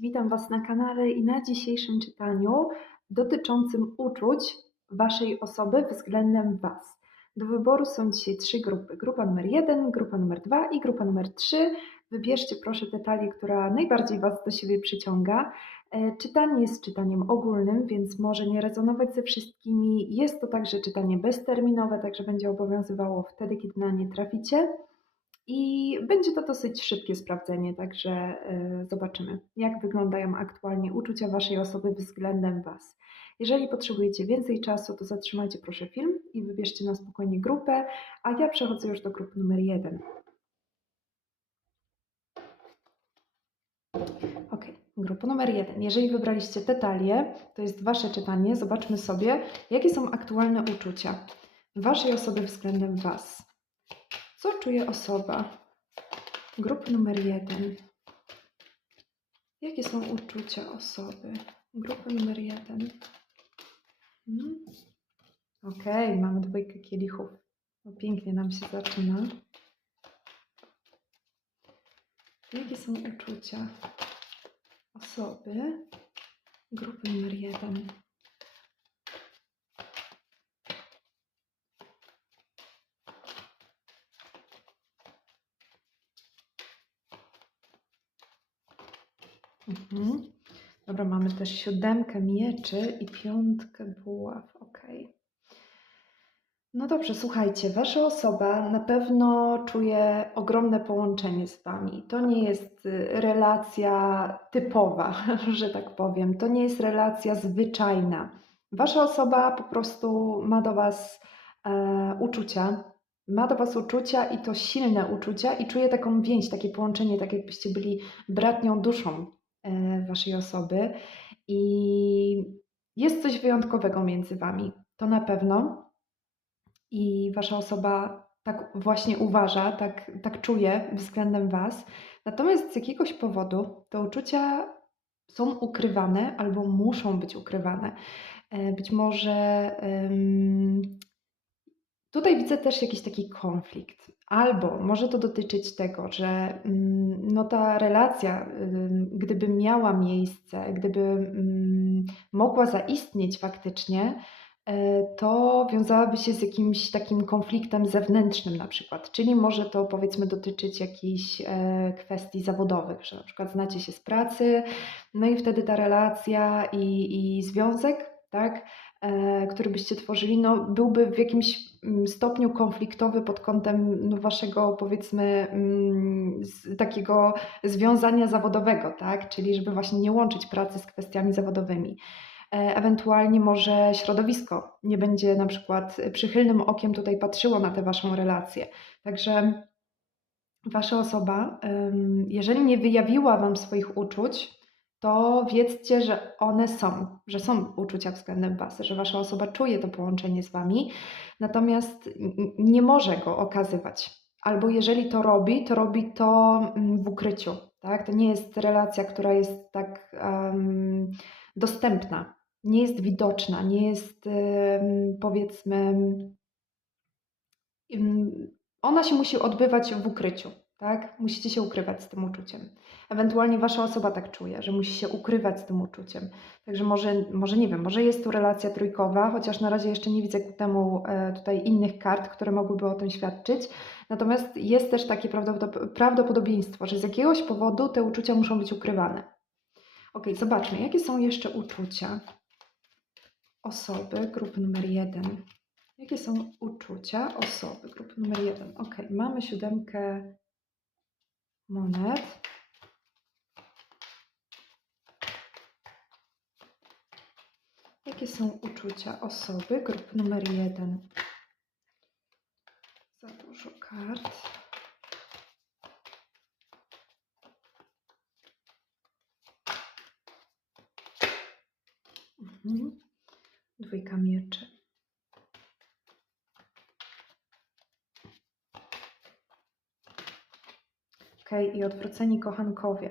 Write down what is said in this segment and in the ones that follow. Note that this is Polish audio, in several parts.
witam Was na kanale i na dzisiejszym czytaniu dotyczącym uczuć Waszej osoby względem Was. Do wyboru są dzisiaj trzy grupy. Grupa numer 1, grupa numer 2 i grupa numer 3. Wybierzcie proszę tę talię, która najbardziej Was do siebie przyciąga. E, Czytanie jest czytaniem ogólnym, więc może nie rezonować ze wszystkimi. Jest to także czytanie bezterminowe, także będzie obowiązywało wtedy, kiedy na nie traficie. I będzie to dosyć szybkie sprawdzenie, także e, zobaczymy, jak wyglądają aktualnie uczucia Waszej osoby względem Was. Jeżeli potrzebujecie więcej czasu, to zatrzymajcie proszę film i wybierzcie na spokojnie grupę, a ja przechodzę już do grupy numer 1. Ok, grupa numer 1. Jeżeli wybraliście te talie, to jest Wasze czytanie. Zobaczmy sobie, jakie są aktualne uczucia Waszej osoby względem Was. Co czuje osoba? Grupa numer jeden. Jakie są uczucia osoby? Grupa numer jeden. Hmm. Okej, mamy dwójkę kielichów. No, pięknie nam się zaczyna. Jakie są uczucia osoby? Grupy numer jeden. Mhm. Dobra, mamy też siódemkę mieczy i piątkę buław. Ok. No dobrze, słuchajcie, wasza osoba na pewno czuje ogromne połączenie z wami. To nie jest y, relacja typowa, że tak powiem. To nie jest relacja zwyczajna. Wasza osoba po prostu ma do was e, uczucia, ma do Was uczucia i to silne uczucia i czuje taką więź, takie połączenie, tak jakbyście byli bratnią duszą Waszej osoby i jest coś wyjątkowego między Wami, to na pewno i Wasza osoba tak właśnie uważa, tak, tak czuje względem Was. Natomiast z jakiegoś powodu te uczucia są ukrywane albo muszą być ukrywane. E, Być może em, Tutaj widzę też jakiś taki konflikt. Albo może to dotyczyć tego, że mm, no ta relacja, gdyby miała miejsce, gdyby mm, mogła zaistnieć faktycznie, e, to wiązałaby się z jakimś takim konfliktem zewnętrznym na przykład. Czyli może to powiedzmy dotyczyć jakichś e, kwestii zawodowych, że na przykład znacie się z pracy, no i wtedy ta relacja i, i związek, tak, który byście tworzyli, no, byłby w jakimś mm, stopniu konfliktowy pod kątem no, waszego, powiedzmy, mm, takiego związania zawodowego, tak? Czyli żeby właśnie nie łączyć pracy z kwestiami zawodowymi. E, Ewentualnie może środowisko nie będzie na przykład przychylnym okiem tutaj patrzyło na tę waszą relację. Także wasza osoba, jeżeli nie wyjawiła wam swoich uczuć, to wiedzcie, że one są, że są uczucia względem Was, że Wasza osoba czuje to połączenie z Wami, natomiast nie może go okazywać. Albo jeżeli to robi, to robi to mm, w ukryciu. Tak? To nie jest relacja, która jest tak em, dostępna, nie jest widoczna, nie jest em, powiedzmy. em, Ona się musi odbywać w ukryciu. Tak? Musicie się ukrywać z tym uczuciem. Ewentualnie wasza osoba tak czuje, że musi się ukrywać z tym uczuciem. Także może, może nie wiem, może jest tu relacja trójkowa, chociaż na razie jeszcze nie widzę ku temu e, tutaj innych kart, które mogłyby o tym świadczyć. Natomiast jest też takie prawdopodob- prawdopodobieństwo, że z jakiegoś powodu te uczucia muszą być ukrywane. Ok, zobaczmy, jakie są jeszcze uczucia osoby grupy numer jeden. Jakie są uczucia osoby grupy numer jeden? Ok, mamy siódemkę monet. Jakie są uczucia osoby grupy numer jeden? Za dużo kart. Mhm. Dwójka mieczy. Okej, i odwróceni kochankowie.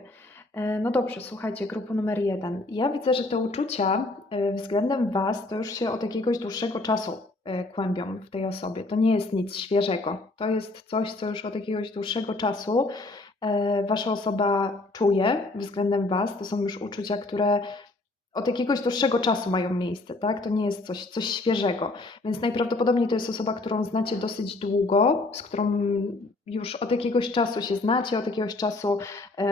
E, No dobrze, słuchajcie, grupa numer jeden. Ja widzę, że te uczucia e, względem Was to już się od jakiegoś dłuższego czasu e, kłębią w tej osobie. To nie jest nic świeżego. To jest coś, co już od jakiegoś dłuższego czasu Wasza osoba czuje względem Was. To są już uczucia, które od jakiegoś dłuższego czasu mają miejsce, tak? To nie jest coś, coś świeżego. Więc najprawdopodobniej to jest osoba, którą znacie dosyć długo, z którą już od jakiegoś czasu się znacie, od jakiegoś czasu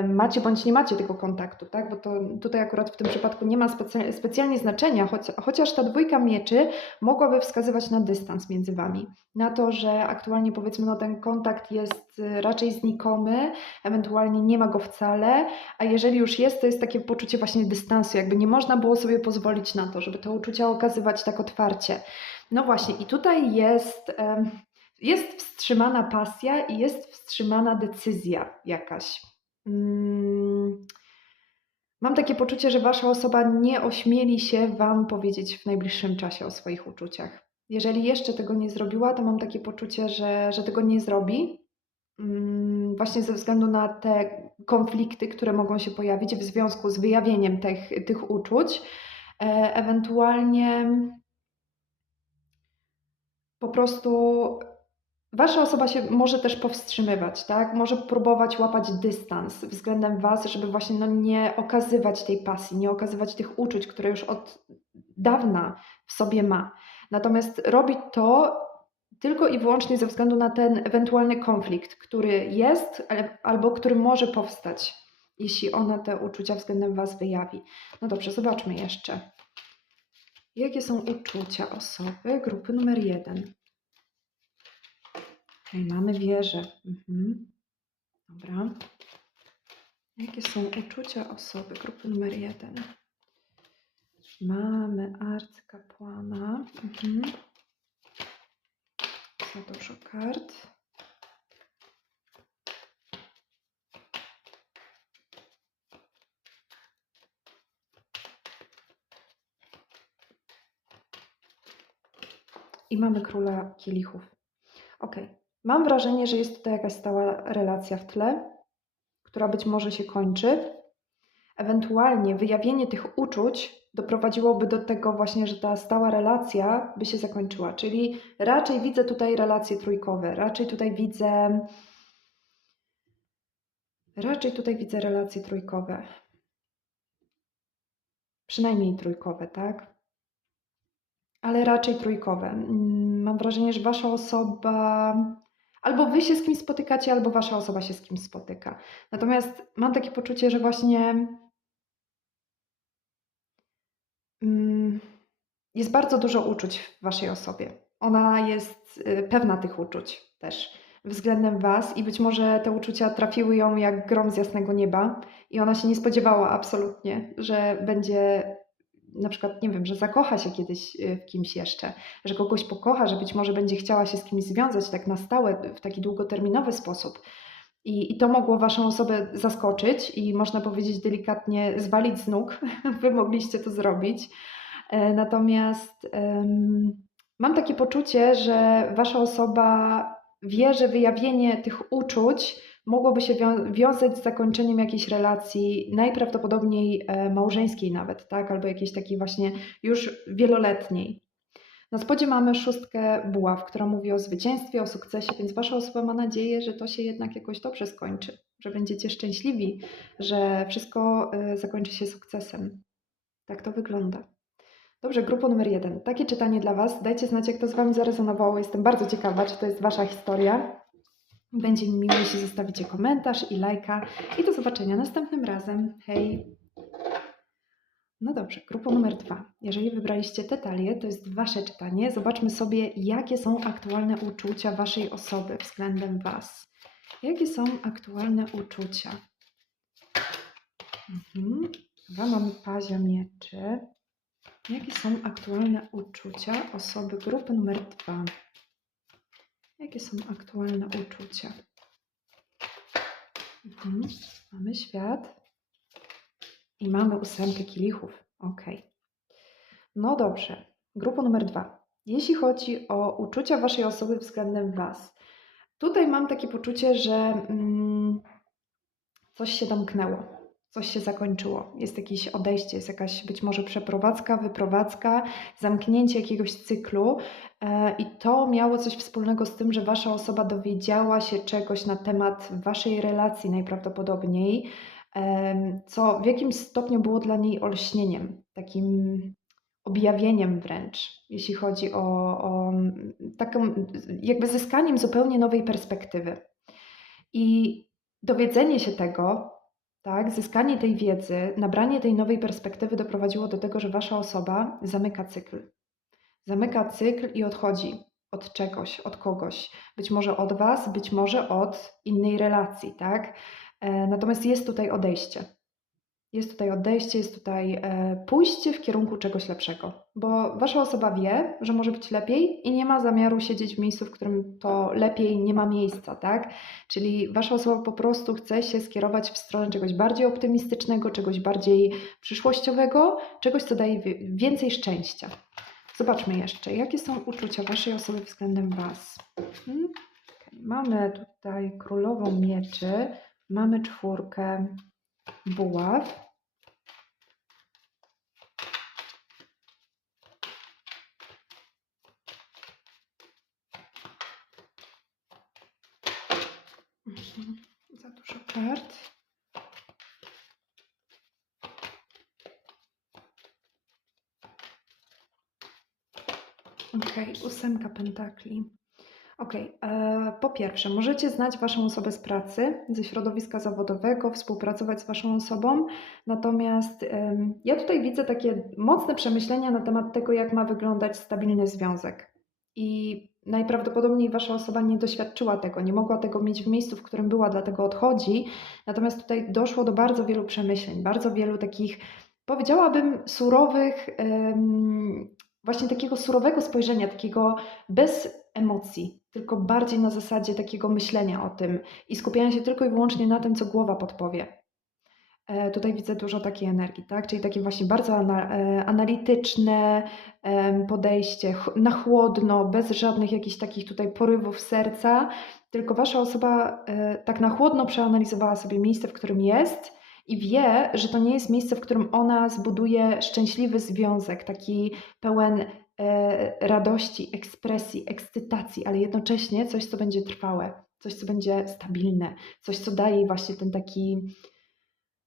macie bądź nie macie tego kontaktu, tak? Bo to tutaj akurat w tym przypadku nie ma specjalnie znaczenia, chociaż ta dwójka mieczy mogłaby wskazywać na dystans między wami. Na to, że aktualnie powiedzmy no, ten kontakt jest y, raczej znikomy, ewentualnie nie ma go wcale, a jeżeli już jest, to jest takie poczucie właśnie dystansu, jakby nie można było sobie pozwolić na to, żeby te uczucia okazywać tak otwarcie. No właśnie, i tutaj jest. Jest wstrzymana pasja i jest wstrzymana decyzja jakaś. Mm. Mam takie poczucie, że wasza osoba nie ośmieli się wam powiedzieć w najbliższym czasie o swoich uczuciach. Jeżeli jeszcze tego nie zrobiła, to mam takie poczucie, że, że tego nie zrobi. Mm, właśnie ze względu na te konflikty, które mogą się pojawić w związku z wyjawieniem tych, tych uczuć. E, ewentualnie po prostu Wasza osoba się może też powstrzymywać, tak? Może próbować łapać dystans względem Was, żeby właśnie no, nie okazywać tej pasji, nie okazywać tych uczuć, które już od dawna w sobie ma. Natomiast robi to tylko i wyłącznie ze względu na ten ewentualny konflikt, który jest albo który może powstać, jeśli ona te uczucia względem Was wyjawi. No dobrze, zobaczmy jeszcze. Jakie są uczucia osoby grupy numer jeden? Okay, mamy wieżę. Mhm. Dobra. Jakie są uczucia osoby grupy numer jeden? Mamy arcykapłana. Mhm. Za dużo kart. I mamy króla kielichów. Ok. Mam wrażenie, że jest tutaj jakaś stała relacja w tle, która być może się kończy. Ewentualnie wyjawienie tych uczuć doprowadziłoby do tego właśnie, że ta stała relacja by się zakończyła. Czyli raczej widzę tutaj relacje trójkowe, raczej tutaj widzę. Raczej tutaj widzę relacje trójkowe. Przynajmniej trójkowe, tak? Ale raczej trójkowe. Mm, mam wrażenie, że wasza osoba Albo wy się z kimś spotykacie, albo wasza osoba się z kimś spotyka. Natomiast mam takie poczucie, że właśnie mm, jest bardzo dużo uczuć w waszej osobie. Ona jest y, pewna tych uczuć też względem was i być może te uczucia trafiły ją jak grom z jasnego nieba i ona się nie spodziewała absolutnie, że będzie na przykład, nie wiem, że zakocha się kiedyś y, w kimś jeszcze, że kogoś pokocha, że być może będzie chciała się z kimś związać tak na stałe, w taki długoterminowy sposób. I, I to mogło Waszą osobę zaskoczyć i można powiedzieć delikatnie zwalić z nóg. Wy mogliście to zrobić. E, natomiast um, mam takie poczucie, że Wasza osoba wie, że wyjawienie tych uczuć mogłoby się wiązać z zakończeniem jakiejś relacji, najprawdopodobniej e, małżeńskiej nawet, tak? albo jakiejś takiej właśnie już wieloletniej. Na spodzie mamy szóstkę buław, która mówi o zwycięstwie, o sukcesie, więc Wasza osoba ma nadzieję, że to się jednak jakoś dobrze skończy, że będziecie szczęśliwi, że wszystko e, zakończy się sukcesem. Tak to wygląda. Dobrze, grupa numer jeden. Takie czytanie dla Was. Dajcie znać, jak to z Wami zarezonowało. Jestem bardzo ciekawa, czy to jest Wasza historia. Będzie mi miło, jeśli zostawicie komentarz i lajka. I do zobaczenia następnym razem. Hej! No dobrze, grupa numer dwa. Jeżeli wybraliście te talie, to jest Wasze czytanie. Zobaczmy sobie, jakie są aktualne uczucia Waszej osoby względem Was. Jakie są aktualne uczucia? Mhm. Chyba mamy pazia mieczy. Jakie są aktualne uczucia osoby grupy numer dwa? Jakie są aktualne uczucia? Mhm. Mamy świat i mamy ósemkę kielichów. Ok. No dobrze. Grupa numer dwa. Jeśli chodzi o uczucia Waszej osoby względem Was, tutaj mam takie poczucie, że mm, coś się domknęło. Coś się zakończyło. Jest jakieś odejście, jest jakaś być może przeprowadzka, wyprowadzka, zamknięcie jakiegoś cyklu. E, I to miało coś wspólnego z tym, że wasza osoba dowiedziała się czegoś na temat waszej relacji najprawdopodobniej, co w jakimś stopniu było dla niej olśnieniem, takim objawieniem wręcz, jeśli chodzi o, o taką, jakby zyskaniem zupełnie nowej perspektywy. I dowiedzenie się tego, tak, zyskanie tej wiedzy, nabranie tej nowej perspektywy doprowadziło do tego, że wasza osoba zamyka cykl. Zamyka cykl i odchodzi od czegoś, od kogoś. Być może od was, być może od innej relacji, tak? E, natomiast jest tutaj odejście. Jest tutaj odejście, jest tutaj e, pójście w kierunku czegoś lepszego, bo wasza osoba wie, że może być lepiej i nie ma zamiaru siedzieć w miejscu, w którym to lepiej nie ma miejsca, tak? Czyli wasza osoba po prostu chce się skierować w stronę czegoś bardziej optymistycznego, czegoś bardziej przyszłościowego, czegoś, co daje więcej szczęścia. Zobaczmy jeszcze, jakie są uczucia waszej osoby względem was. Hmm? Mamy tutaj królową mieczy, mamy czwórkę buław. Za dużo kart. Ok, ósemka pentakli. Ok, e, po pierwsze, możecie znać Waszą osobę z pracy, ze środowiska zawodowego, współpracować z Waszą osobą, natomiast ja tutaj widzę takie mocne przemyślenia na temat tego, jak ma wyglądać stabilny związek. I najprawdopodobniej Wasza osoba nie doświadczyła tego, nie mogła tego mieć w miejscu, w którym była, dlatego odchodzi. Natomiast tutaj doszło do bardzo wielu przemyśleń, bardzo wielu takich, powiedziałabym, surowych, właśnie takiego surowego spojrzenia, takiego bez emocji, tylko bardziej na zasadzie takiego myślenia o tym i skupiania się tylko i wyłącznie na tym, co głowa podpowie. E, tutaj widzę dużo takiej energii, tak? Czyli takie właśnie bardzo e, analityczne podejście, na chłodno, bez żadnych jakichś takich tutaj porywów serca, tylko wasza osoba e, tak na chłodno przeanalizowała sobie miejsce, w którym jest i wie, że to nie jest miejsce, w którym ona zbuduje szczęśliwy związek, taki pełen radości, ekspresji, ekscytacji, ale jednocześnie coś, co będzie trwałe, coś, co będzie stabilne, coś, co daje właśnie ten taki,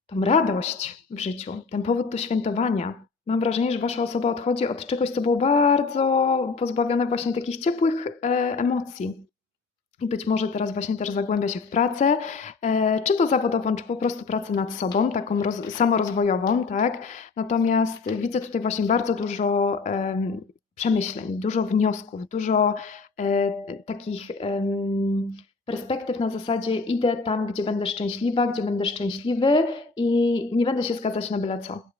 tą radość w życiu, ten powód do świętowania. Mam wrażenie, że wasza osoba odchodzi od czegoś, co było bardzo pozbawione właśnie takich ciepłych e, emocji. I być może teraz właśnie też zagłębia się w pracę, e, czy to zawodową, czy po prostu pracę nad sobą, taką roz, samorozwojową, tak? Natomiast widzę tutaj właśnie bardzo dużo przemyśleń, dużo wniosków, dużo e, takich e, perspektyw na zasadzie idę tam, gdzie będę szczęśliwa, gdzie będę szczęśliwy i nie będę się zgadzać na byle co.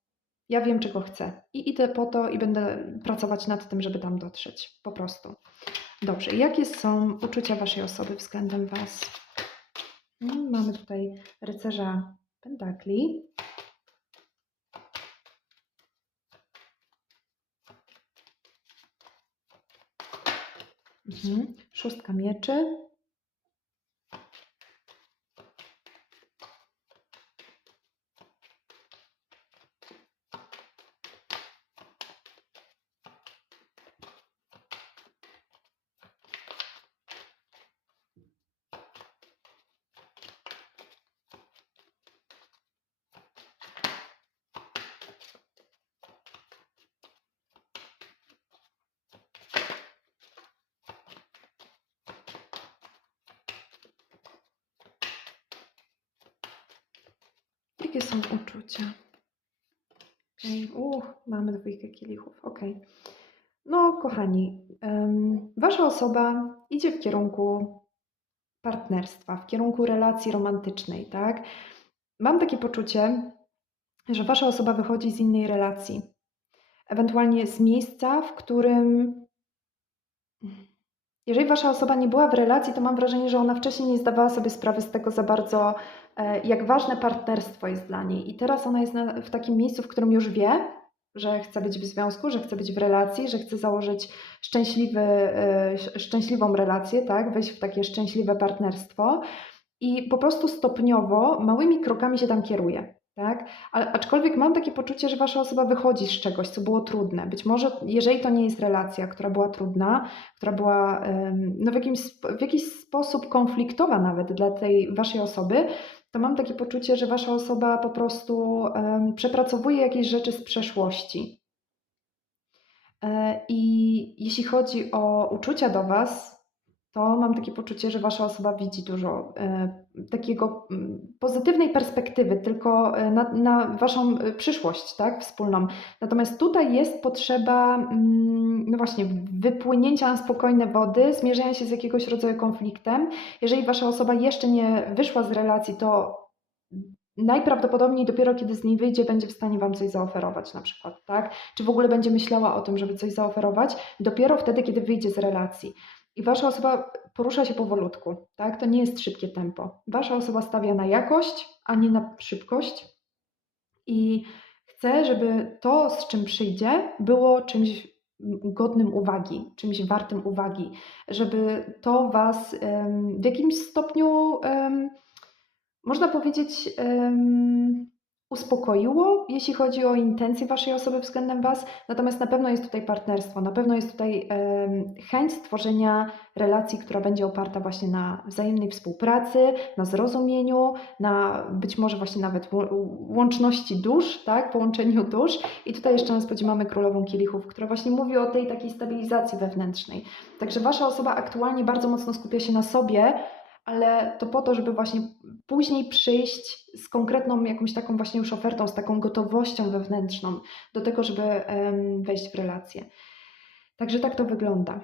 Ja wiem, czego chcę i idę po to i będę pracować nad tym, żeby tam dotrzeć. Po prostu. Dobrze, jakie są uczucia Waszej osoby względem Was? Hmm, mamy tutaj rycerza pentakli. Mhm. Szóstka mieczy. Jakie są uczucia? Uch, mamy dwójkę kielichów. Ok. No, kochani, wasza osoba idzie w kierunku partnerstwa, w kierunku relacji romantycznej, tak? Mam takie poczucie, że wasza osoba wychodzi z innej relacji, ewentualnie z miejsca, w którym jeżeli wasza osoba nie była w relacji, to mam wrażenie, że ona wcześniej nie zdawała sobie sprawy z tego za bardzo, jak ważne partnerstwo jest dla niej. I teraz ona jest w takim miejscu, w którym już wie, że chce być w związku, że chce być w relacji, że chce założyć szczęśliwy, e, szczęśliwą relację, tak? wejść w takie szczęśliwe partnerstwo. I po prostu stopniowo, małymi krokami się tam kieruje. tak? Ale, aczkolwiek mam takie poczucie, że wasza osoba wychodzi z czegoś, co było trudne. Być może, jeżeli to nie jest relacja, która była trudna, która była no w, jakimś, w jakiś sposób konfliktowa nawet dla tej waszej osoby, to mam takie poczucie, że wasza osoba po prostu przepracowuje jakieś rzeczy z przeszłości. E, I jeśli chodzi o uczucia do Was, to mam takie poczucie, że Wasza osoba widzi dużo e, takiego mm, pozytywnej perspektywy, tylko e, na, na Waszą e, przyszłość, tak, wspólną. Natomiast tutaj jest potrzeba, mm, no właśnie, wypłynięcia na spokojne wody, zmierzenia się z jakiegoś rodzaju konfliktem. Jeżeli Wasza osoba jeszcze nie wyszła z relacji, to najprawdopodobniej dopiero kiedy z niej wyjdzie, będzie w stanie Wam coś zaoferować na przykład, tak? Czy w ogóle będzie myślała o tym, żeby coś zaoferować, dopiero wtedy, kiedy wyjdzie z relacji. I Wasza osoba porusza się powolutku, tak? To nie jest szybkie tempo. Wasza osoba stawia na jakość, a nie na szybkość. I chce, żeby to, z czym przyjdzie, było czymś godnym uwagi, czymś wartym uwagi, żeby to Was w jakimś stopniu można powiedzieć, uspokoiło, jeśli chodzi o intencje Waszej osoby względem Was. Natomiast na pewno jest tutaj partnerstwo, na pewno jest tutaj um, chęć stworzenia relacji, która będzie oparta właśnie na wzajemnej współpracy, na zrozumieniu, na być może właśnie nawet łączności dusz, tak, połączeniu dusz. I tutaj jeszcze na spodzie mamy królową kielichów, która właśnie mówi o tej takiej stabilizacji wewnętrznej. Także Wasza osoba aktualnie bardzo mocno skupia się na sobie, ale to po to, żeby właśnie później przyjść z konkretną jakąś taką właśnie już ofertą, z taką gotowością wewnętrzną do tego, żeby wejść w relację. Także tak to wygląda.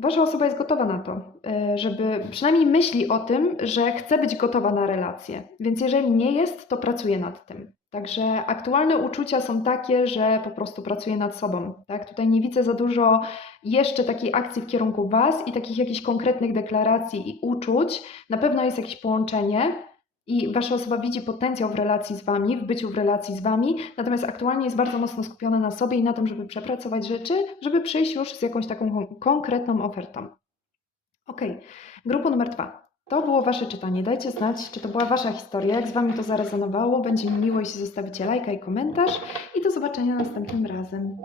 Wasza osoba jest gotowa na to, e, żeby przynajmniej myśli o tym, że chce być gotowa na relację. Więc jeżeli nie jest, to pracuje nad tym. Także aktualne uczucia są takie, że po prostu pracuję nad sobą. Tak? Tutaj nie widzę za dużo jeszcze takiej akcji w kierunku Was i takich jakichś konkretnych deklaracji i uczuć. Na pewno jest jakieś połączenie i Wasza osoba widzi potencjał w relacji z Wami, w byciu w relacji z Wami, natomiast aktualnie jest bardzo mocno skupiona na sobie i na tym, żeby przepracować rzeczy, żeby przyjść już z jakąś taką konkretną ofertą. Ok, grupa numer dwa. To było Wasze czytanie. Dajcie znać, czy to była Wasza historia, jak z Wami to zarezonowało. Będzie mi miło, jeśli zostawicie lajka i komentarz. I do zobaczenia następnym razem.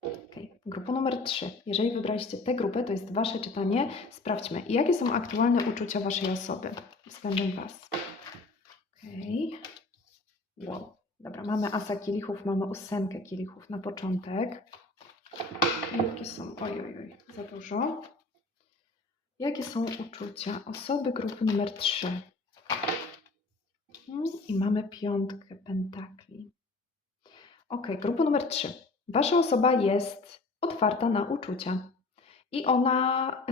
Ok, grupa numer 3. Jeżeli wybraliście tę grupę, to jest Wasze czytanie. Sprawdźmy, jakie są aktualne uczucia Waszej osoby względem Was. Ok. Wow. Dobra, mamy asa kielichów, mamy ósemkę kielichów na początek. Jakie są? Oj, oj, oj, za dużo. Jakie są uczucia osoby grupy numer 3? Hmm, I mamy piątkę pentakli. Ok, grupa numer 3. Wasza osoba jest otwarta na uczucia. I ona.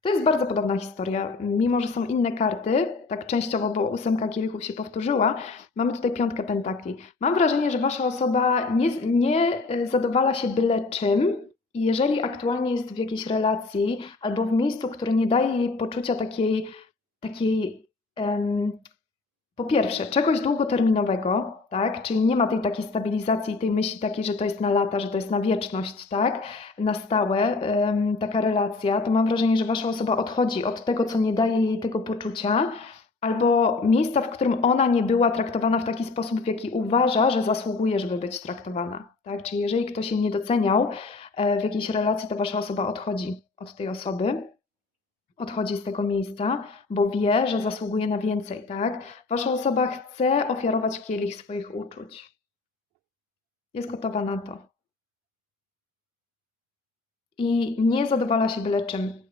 To jest bardzo podobna historia. Mimo, że są inne karty, tak częściowo, bo ósemka kielichów się powtórzyła, mamy tutaj piątkę pentakli. Mam wrażenie, że wasza osoba nie, nie e, zadowala się byle czym, i jeżeli aktualnie jest w jakiejś relacji albo w miejscu, które nie daje jej poczucia takiej, takiej um, po pierwsze, czegoś długoterminowego, tak? Czyli nie ma tej takiej stabilizacji tej myśli takiej, że to jest na lata, że to jest na wieczność, tak? Na stałe um, taka relacja, to mam wrażenie, że wasza osoba odchodzi od tego, co nie daje jej tego poczucia, albo miejsca, w którym ona nie była traktowana w taki sposób, w jaki uważa, że zasługuje, żeby być traktowana. Tak? Czyli jeżeli ktoś jej nie doceniał, E, w jakiejś relacji, to wasza osoba odchodzi od tej osoby, odchodzi z tego miejsca, bo wie, że zasługuje na więcej, tak? Wasza osoba chce ofiarować kielich swoich uczuć. Jest gotowa na to. I nie zadowala się byle czym.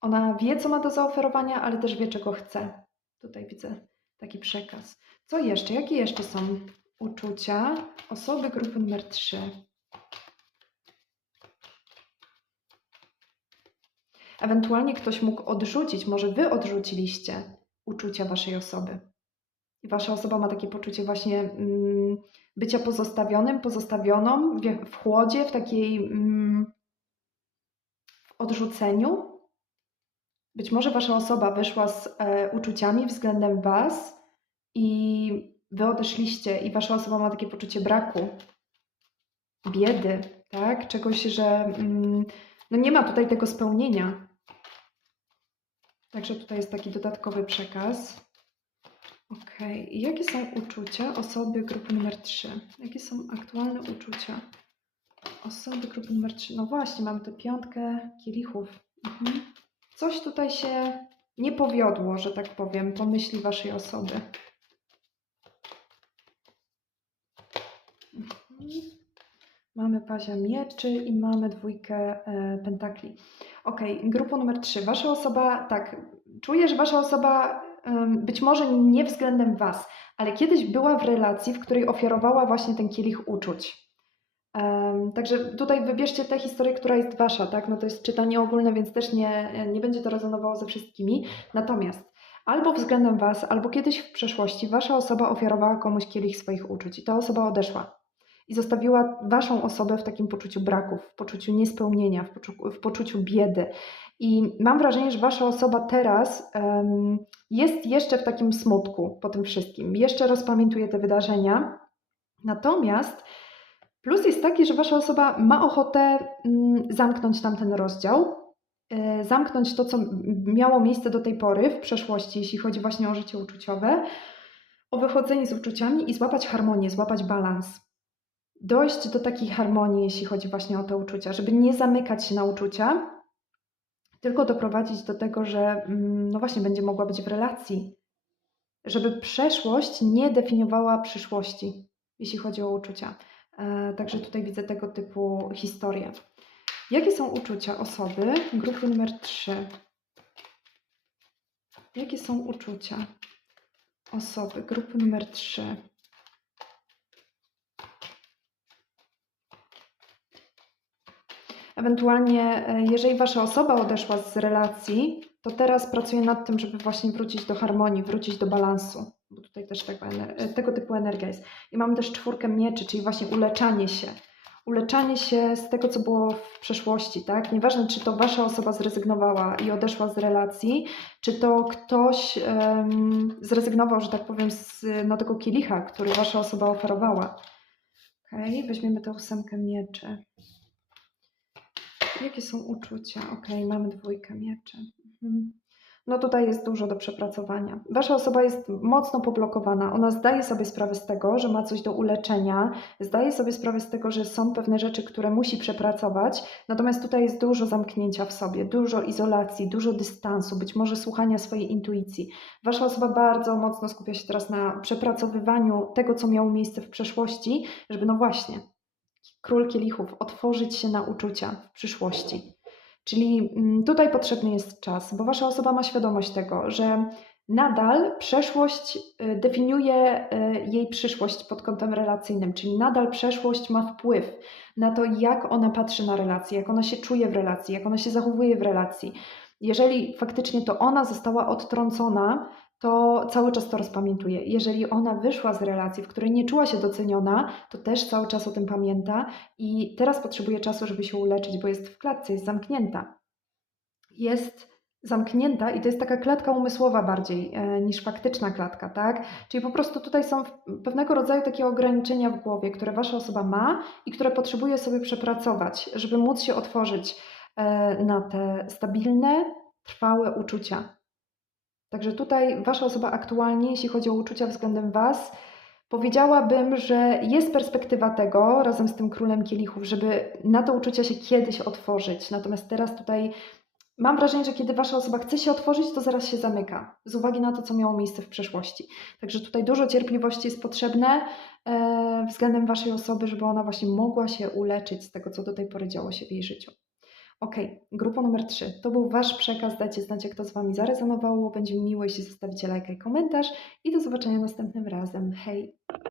Ona wie, co ma do zaoferowania, ale też wie, czego chce. Tutaj widzę taki przekaz. Co jeszcze? Jakie jeszcze są uczucia osoby grupy numer 3? Ewentualnie ktoś mógł odrzucić, może wy odrzuciliście uczucia waszej osoby. I wasza osoba ma takie poczucie właśnie mm, bycia pozostawionym, pozostawioną w, w chłodzie, w takiej mm, w odrzuceniu. Być może wasza osoba wyszła z e, uczuciami względem was i wy odeszliście i wasza osoba ma takie poczucie braku, biedy, tak? Czegoś, że mm, no nie ma tutaj tego spełnienia. Także tutaj jest taki dodatkowy przekaz. Okej. I jakie są uczucia osoby grupy numer 3? Jakie są aktualne uczucia osoby grupy numer 3? No właśnie, mamy tę piątkę kielichów. Mhm. Coś tutaj się nie powiodło, że tak powiem, po myśli waszej osoby. Mhm. Mamy pazia mieczy i mamy dwójkę e, pentakli. Ok, grupa numer 3. Wasza osoba, tak, czuję, że wasza osoba być może nie względem was, ale kiedyś była w relacji, w której ofiarowała właśnie ten kielich uczuć. Em, Także tutaj wybierzcie tę historię, która jest wasza, tak? No to jest czytanie ogólne, więc też nie, nie będzie to rezonowało ze wszystkimi. Natomiast albo względem was, albo kiedyś w przeszłości wasza osoba ofiarowała komuś kielich swoich uczuć i ta osoba odeszła i zostawiła waszą osobę w takim poczuciu braków, w poczuciu niespełnienia, w poczuciu, w poczuciu biedy. I mam wrażenie, że wasza osoba teraz em, jest jeszcze w takim smutku po tym wszystkim, jeszcze rozpamiętuje te wydarzenia. Natomiast plus jest taki, że wasza osoba ma ochotę mm, zamknąć tamten rozdział, e, zamknąć to, co miało miejsce do tej pory w przeszłości, jeśli chodzi właśnie o życie uczuciowe, o wychodzenie z uczuciami i złapać harmonię, złapać balans dojść do takiej harmonii, jeśli chodzi właśnie o te uczucia, żeby nie zamykać się na uczucia, tylko doprowadzić do tego, że mm, no właśnie będzie mogła być w relacji, żeby przeszłość nie definiowała przyszłości, jeśli chodzi o uczucia. E, Także tutaj widzę tego typu historie. Jakie są uczucia osoby grupy numer 3? Jakie są uczucia osoby grupy numer 3? Ewentualnie, e, jeżeli wasza osoba odeszła z relacji, to teraz pracuję nad tym, żeby właśnie wrócić do harmonii, wrócić do balansu, bo tutaj też tego, e, tego typu energia jest. I mamy też czwórkę mieczy, czyli właśnie uleczanie się. Uleczanie się z tego, co było w przeszłości, tak? Nieważne, czy to wasza osoba zrezygnowała i odeszła z relacji, czy to ktoś em, zrezygnował, że tak powiem, z tego kielicha, który wasza osoba oferowała. Okej, weźmiemy tę ósemkę mieczy. Jakie są uczucia? Okej, mamy dwójkę mieczy. Mhm. No tutaj jest dużo do przepracowania. Wasza osoba jest mocno poblokowana. Ona zdaje sobie sprawę z tego, że ma coś do uleczenia, zdaje sobie sprawę z tego, że są pewne rzeczy, które musi przepracować. Natomiast tutaj jest dużo zamknięcia w sobie, dużo izolacji, dużo dystansu, być może słuchania swojej intuicji. Wasza osoba bardzo mocno skupia się teraz na przepracowywaniu tego, co miało miejsce w przeszłości, żeby no właśnie, król kielichów, otworzyć się na uczucia w przyszłości. Czyli mm, tutaj potrzebny jest czas, bo wasza osoba ma świadomość tego, że nadal przeszłość y, definiuje y, jej przyszłość pod kątem relacyjnym, czyli nadal przeszłość ma wpływ na to, jak ona patrzy na relacje, jak ona się czuje w relacji, jak ona się zachowuje w relacji. Jeżeli faktycznie to ona została odtrącona, to cały czas to rozpamiętuje. Jeżeli ona wyszła z relacji, w której nie czuła się doceniona, to też cały czas o tym pamięta i teraz potrzebuje czasu, żeby się uleczyć, bo jest w klatce, jest zamknięta. Jest zamknięta i to jest taka klatka umysłowa bardziej e, niż faktyczna klatka, tak? Czyli po prostu tutaj są pewnego rodzaju takie ograniczenia w głowie, które wasza osoba ma i które potrzebuje sobie przepracować, żeby móc się otworzyć e, na te stabilne, trwałe uczucia. Także tutaj wasza osoba aktualnie, jeśli chodzi o uczucia względem was, powiedziałabym, że jest perspektywa tego razem z tym królem kielichów, żeby na to uczucia się kiedyś otworzyć. Natomiast teraz tutaj mam wrażenie, że kiedy wasza osoba chce się otworzyć, to zaraz się zamyka, z uwagi na to, co miało miejsce w przeszłości. Także tutaj dużo cierpliwości jest potrzebne e, względem waszej osoby, żeby ona właśnie mogła się uleczyć z tego, co do tej pory działo się w jej życiu. Ok, grupa numer 3. To był Wasz przekaz. Dajcie znać, jak to z Wami zarezonowało. Będzie mi miło, jeśli zostawicie lajka i komentarz. I do zobaczenia następnym razem. Hej!